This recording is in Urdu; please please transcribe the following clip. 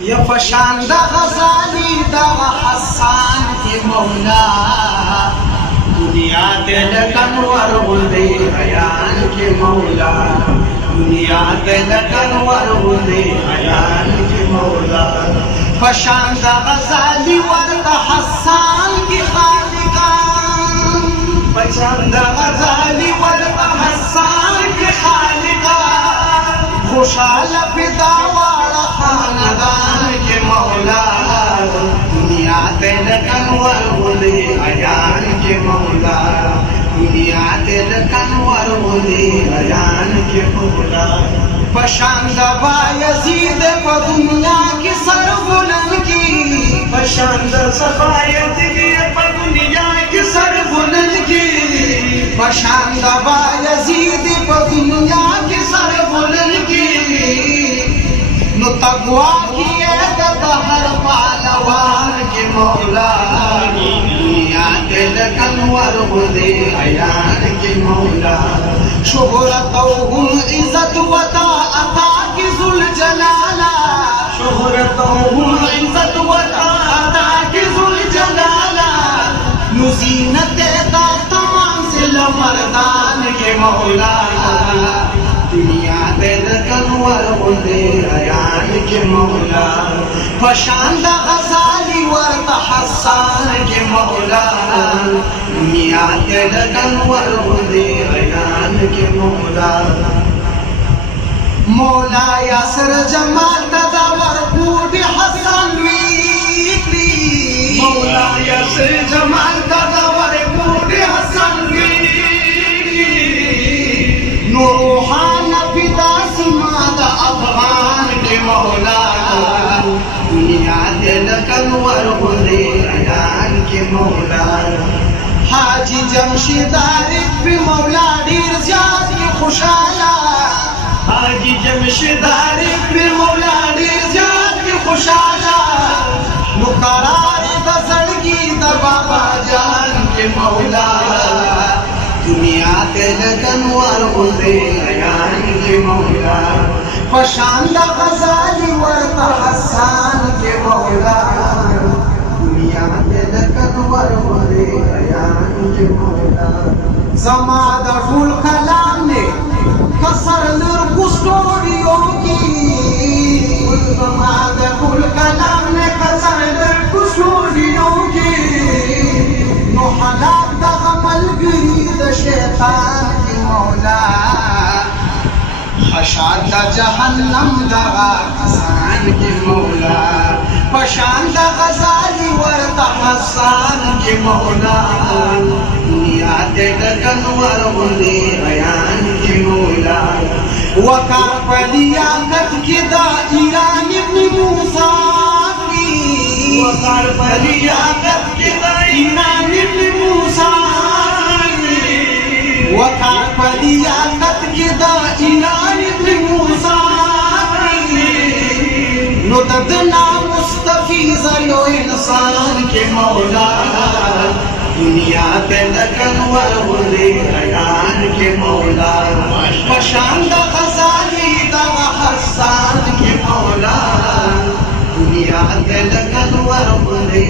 یا فشان دا غزالی دا حسان کی مولا دنیا دل کنور غندے بیان کی مولا دنیا دل کنور غندے بیان کی مولا فشان دا غزالی ورد حسان کی خالقان فشان دا غزالی ورد حسان کی خالقان خوشحال فدا والا خاندان کے مولا دنیا دل کنور غندے بیان کے مولا دنیا دل کنور غندے بیان کے مولا فشان دبا یزید پا دنیا کی سر بلند کی فشان دبا یزید پا دنیا کی سر بلند کی فشان دبا یزید پا دنیا کی سر بلند کی نو تقوی کی عیدت ہر پالوان کے مولا دنیا دل کنور غندے بیان کے مولا شہرتہم عزت وطا عطا کی ذوالجلالہ شہرتہم عزت وطا عطا کی ذوالجلالہ نزینت دا تمام ذل مردان کے مولا دنیا دل کنور غندے بیان کے مولا فشان دا غزالی ورد حسان کے مولا دنیا دل کنور غندے بیان کے مولا مولا یاسر جمال تدور بود حسن ویکلی مولا یاسر جمال تدور بود حسن ویکلی نوروحان پیدا سماد افغان کے مولا دنیا دل کنور غندے بیان کے مولا حاجی جمشید عارف پہ مولا دیر زیاد کی خوشالا حاجی جمشید عارف پہ مولا دیر زیاد کی خوشالا نقرار دا زڑگی دا بابا جان کے مولا دنیا دل کنور غندے بیان کے مولا فشان دا غزالی ورد حسان کے مولا دنیا دل کنور غندے بیان کے مولا زما دا ټول کلام نے کسر لرگو سٹوڈیو کی زما دا ټول کلام نے کسر لرگو سٹوڈیو کی نو حالات دا غمل گری دا شیطان کی مولا خشاد دا جہنم دا حسان کی مولا فشان دا غزالی ورد حسان کی مولا دنیا دل کنور غندے بیان کی مولا وقار پلیاقت کی دا ایران ابن موسیٰ کی وقار پلیاقت کی دا ایران ابن موسیٰ کی وقار پلیاقت کی دا ایران ابن موسیٰ کی نو ددنا مستفیض یو انسان کے مولا دنیا دل کنور غندے بیان کے مولا فشان دا غزالی دا حسان کے مولا دنیا دل کنور غندے